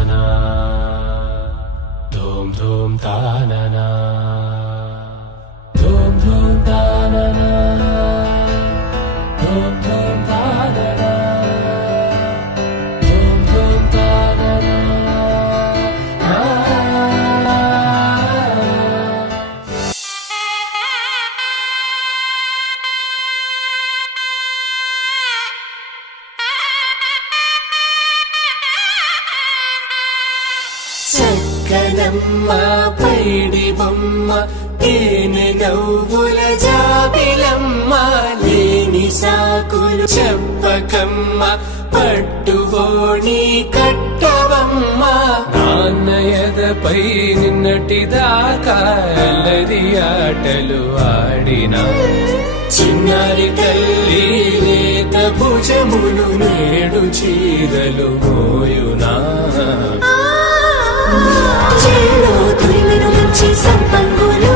తానా ధూమ్ ధూమ్ తాననా ధూమ్ ధూమ్ తాననా ధూమ్ ధూమ్ తాననా ధూమ్ ధూమ్ తాననా. చక్కనమ్మ పైడి బొమ్మ తేనె నవ్వుల జాబిలమ్మ లేని సాకులు చెప్పకమ్మ పట్టువోణి కట్టవమ్మ నాన్నయదపై నిన్నటిదాకా అల్లరి ఆటలు ఆడినా చిన్నారి తల్లి లేత భుజములు నేడు చీరలు మోయునా చెల్లో తురిమెను మంచి సంపంగులు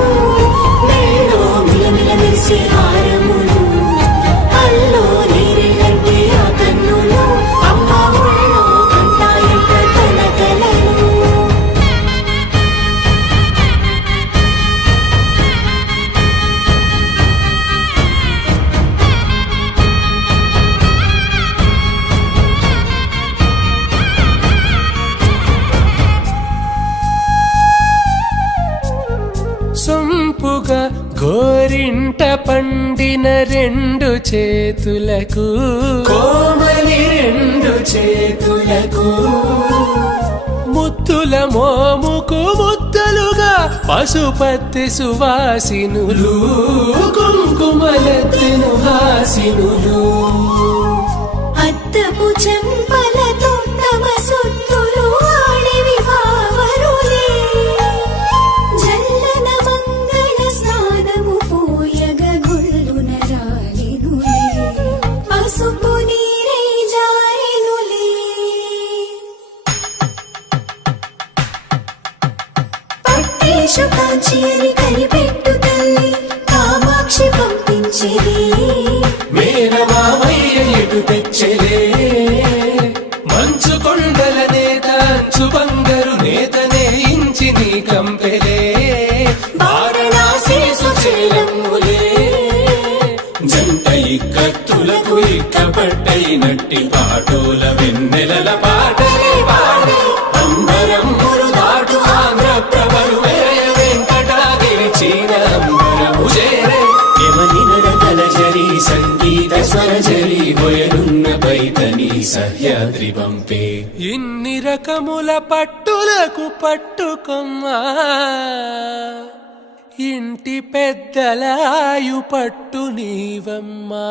మెల్లో మిలమిల మెరిసే హారములు అల్లో నీరేలంటే ఆ కన్నులు అమ్మ ఒళ్ళో కంటాయంట తన కలలు. సొంపుగా గోరింట పండిన రెండు చేతులకు కోమలి రెండు చేతులకు ముద్దుల మోముకు ముద్దలుగా పశుపతి సువాసినులు కుంకుమలెత్తెను హాసినులు అద్దపు చెంపలతో తమ సొత్తులు ఆడివి వావరులే జల్లన మంగళ స్నానము పోయగ గొల్లున రాలినులే పసుపు నీరై జారినులే. పట్టేశు కాంచి అని కనిపెట్టు తల్లి కామాక్షి పంపించేది మేనమామయ్య ఎటు తెచ్చలే మంచు కొండల నేత అంచు బంగారు నేతనే ఇంచి నీ కంపెలే వారణాసి సుచేలమ్ములే జంట ఇక్కత్తులకు ఇక్కపట్టైనట్టి పాటోల వెన్నెలల పాటలే పాడే అంబరమ్ములు దాటు ఆంధ్ర ప్రభలు వేయ వెంకటాగిరి చీన అంబరము చేరే యమనినరతలజరి సంగీత స్వరజరి బొయలున్న పైతని సహ్యాద్రి పంపే ఇన్ని రకముల పట్టులకు పట్టుకొమ్మా ఇంటి పెద్దలాయు పట్టు నీవమ్మా.